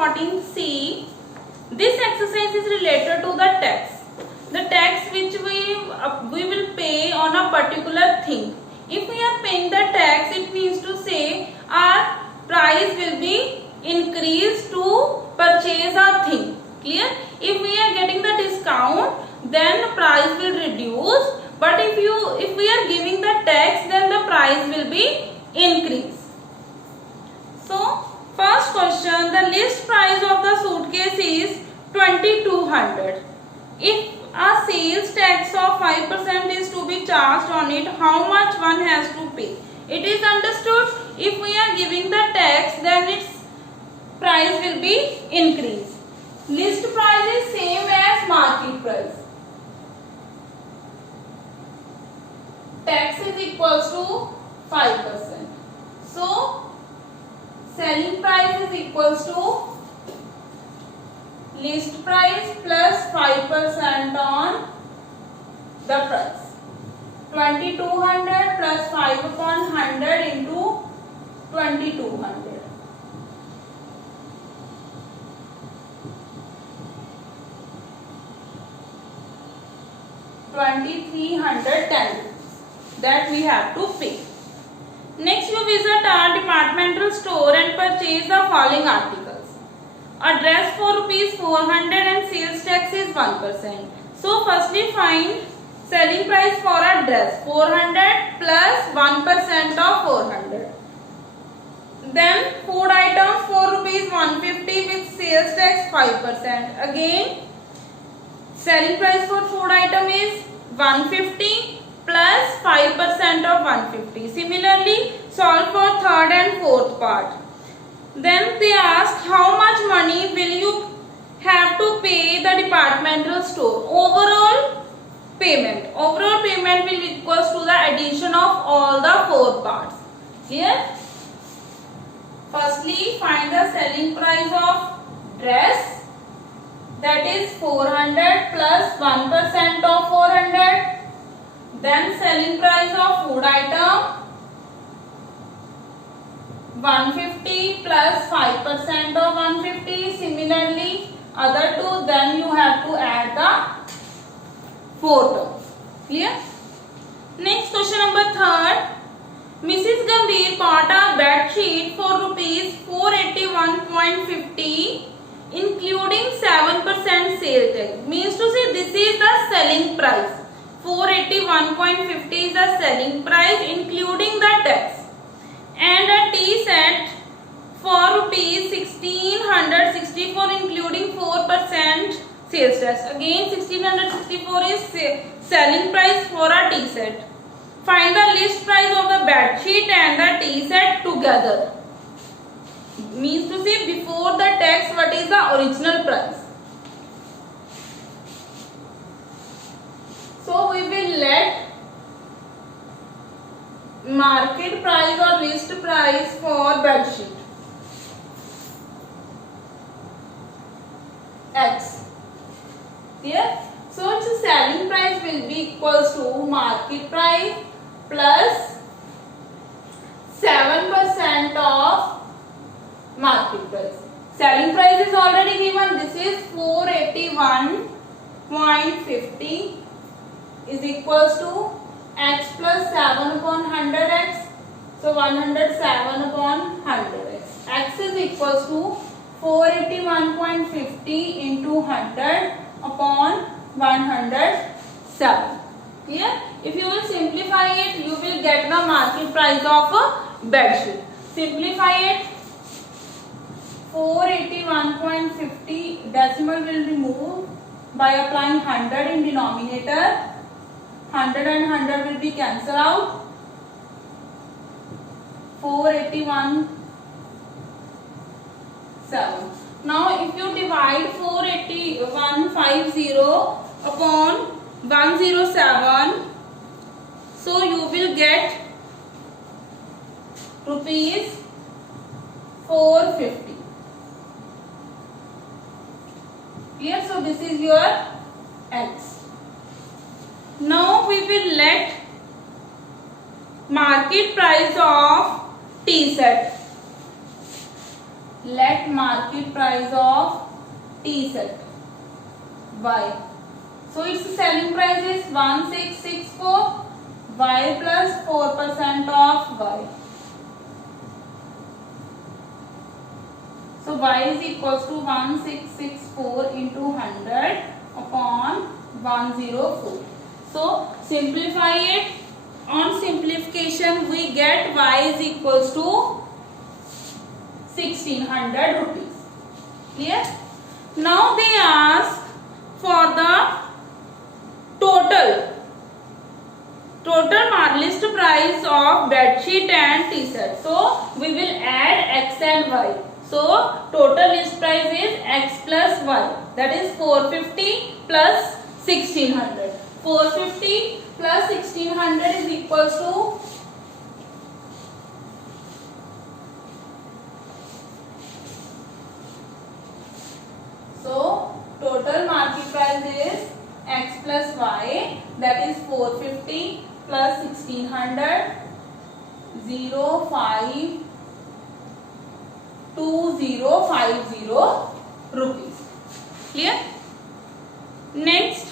14C. This exercise is related to the tax. The tax which we will pay on a particular thing. If we are paying the tax, it means to say our price will be increased to purchase a thing. Clear? If we are getting the discount, then the price will reduce. But if we are giving the tax, then the price will be increased. So first question, the list price of the suitcase is 2200. If a sales tax of 5% is to be charged on it, how much one has to pay? It is understood, if we are giving the tax, then its price will be increased. List price is same as market price. Tax is equals to 5%. So selling price is equals to list price plus 5% on the price. 2200 plus 5 upon 100 into 2200. $2,310 that we have to pay. Next, we visit our departmental store and purchase the following articles. A dress for ₹400 and sales tax is 1%. So firstly find selling price for a dress 400 plus 1% of 400. Then food items for ₹150 with sales tax 5%. Again selling price for food item is 150 plus 5% of 150. Similarly solve for third and fourth part. Then they asked how much money will you have to pay the departmental store. Overall payment will equals to the addition of all the four parts. Here firstly find the selling price of dress, that is 400 plus 1% of 400. Then selling price of food item 150 plus 5% of 150. Similarly other two, then you have to add the four terms. Clear? Next question number third. Mrs. Gambhir bought a bed sheet for ₹481.50 including 7% sale tax. Means to say this is the selling price. 481.50 is the selling price including the tax. And a tea set for ₹1664 including 4% sales tax. Again 1664 is selling price for a tea set. Find the list price of the bed sheet and the tea set together. Means to say before the tax what is the original price. So we will let market price or list price for bed sheet X. Clear? So its selling price will be equals to market price plus 7% of market price. Selling price is already given. This is 481.50 is equals to X plus 7 upon 100x. So 107 upon 100x. X is equals to 481.50 into 100 upon 107. Clear? If you will simplify it, you will get the market price of a bed sheet. Simplify it. 481.50 decimal will remove by applying 100 in denominator. 100 and 100 will be cancelled out. 481.7. Now if you divide 481.50 upon 107, so you will get ₹450. Here, so this is your X. Now we will let market price of tea set. let market price of T set Y. So its selling price is 1664, Y plus 4% of Y. So Y is equals to 1664 into 100 upon 104. So simplify it. On simplification we get Y is equals to 1600 rupees. Clear? Now they ask for the total list price of bedsheet and t-shirt. So we will add X and Y. So total list price is X plus Y, that is 450 plus 1600. 450 plus 1600 is equals to 450 plus 1600 052050 rupees. Clear? Next,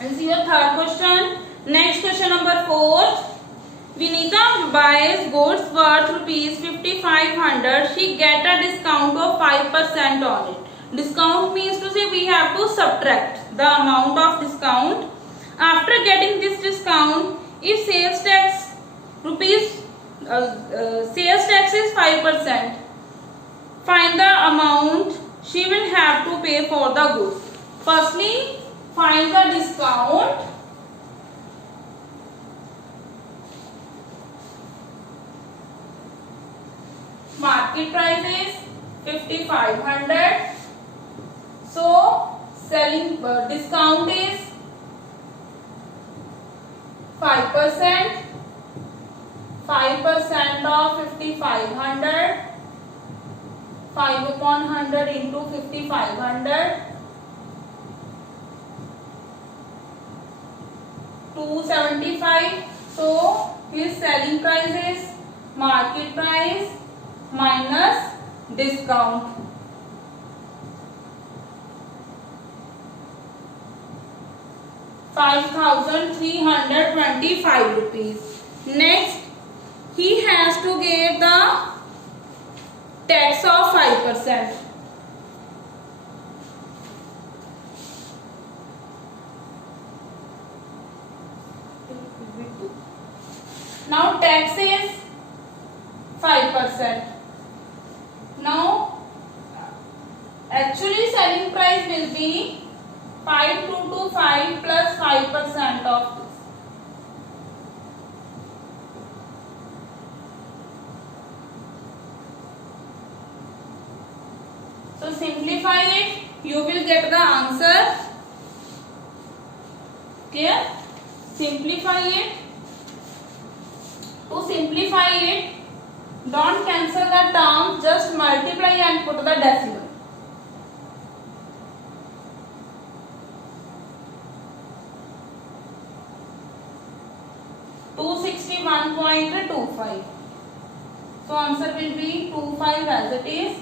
and see your third question. Next question number 4. Vinita buys goods worth rupees 5500. She get a discount of 5% on it. Discount means to say we have to subtract the amount of discount. After getting this discount, if sales tax sales tax is 5%, find the amount she will have to pay for the goods. Firstly, find the discount. Market price is 5500. So selling discount is 5%. 5% of 5500. 5 upon 100 into 5500. 275. So his selling price is market price minus discount. 5325 rupees. Next, he has to give the tax of 5%. Now tax is 5%. Now actually selling price will be 5225 plus 5% of this. So simplify it, you will get the answer. Clear? Simplify it. To simplify it, don't cancel the term, just multiply and put the decimal. 261.25. So answer will be 25 as it is.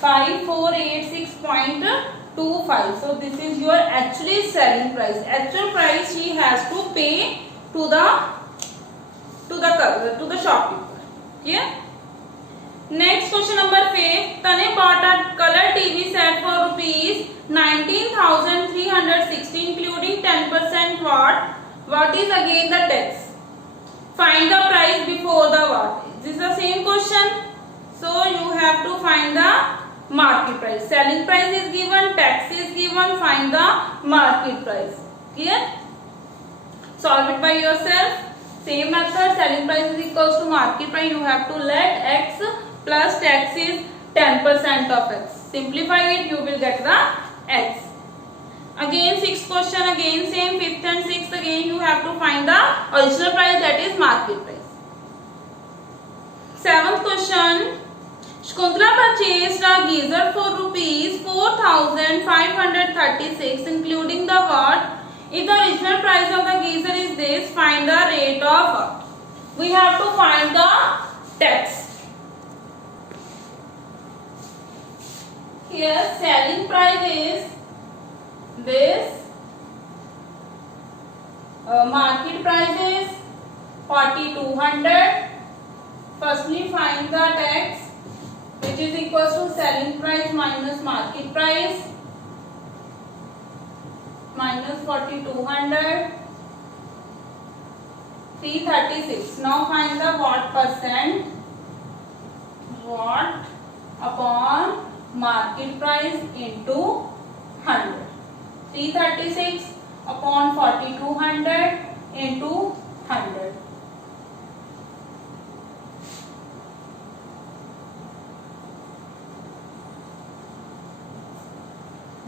$5486.25. So this is your actually selling price. Actual price she has to pay to the shopkeeper. Clear? Next question number 5. Tane bought a color TV set for rupees 19,360 including 10% VAT. What is again the tax? Find the price before the VAT. This is the same question. So you have to find the market price. Selling price is given, tax is given, find the market price. Clear? Solve it by yourself. Same method, selling price is equals to market price. You have to let X plus tax is 10% of X. Simplify it, you will get the X. Again 6th question, again same 5th and 6th, again you have to find the original price, that is market price. 7th question. Shakuntala purchased a geyser for rupees 4,536 including the VAT. If the original price of the geyser is this, find the rate of what? We have to find the tax. Here selling price is this, market price is 4200. Firstly find the tax, which is equals to selling price minus market price minus 4200, 336. Now find the watt percent. Watt upon market price into 100. 336 upon 4200 into 100.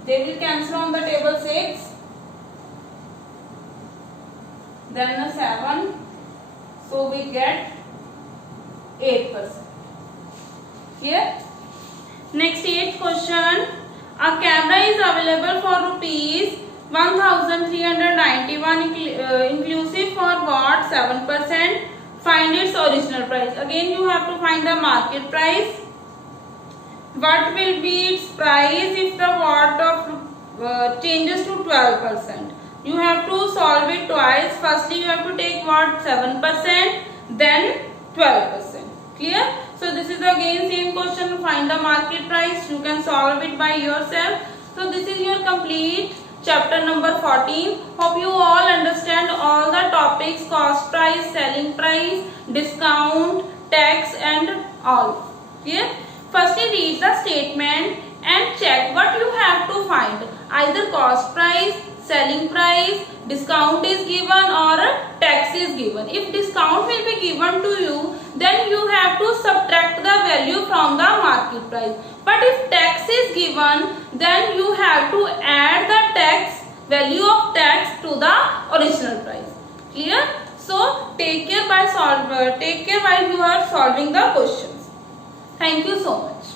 They will cancel on the table 6. Then a 7. So we get 8%. Here. Next 8th question. A camera is available for rupees 1391 inclusive for what? 7%. Find its original price. Again you have to find the market price. What will be its price if the watt of changes to 12%? You have to solve it twice. Firstly you have to take watt 7%, then 12%. Clear? So this is again same question. Find the market price. You can solve it by yourself. So this is your complete chapter number 14. Hope you all understand all the topics: cost price, selling price, discount, tax and all. Clear? Firstly read the statement and check what you have to find. Either cost price, selling price, discount is given or tax is given. If discount will be given to you, then you have to subtract the value from the market price. But if tax is given, then you have to add the tax, value of tax to the original price. Clear? So take care while you are solving the questions. Thank you so much.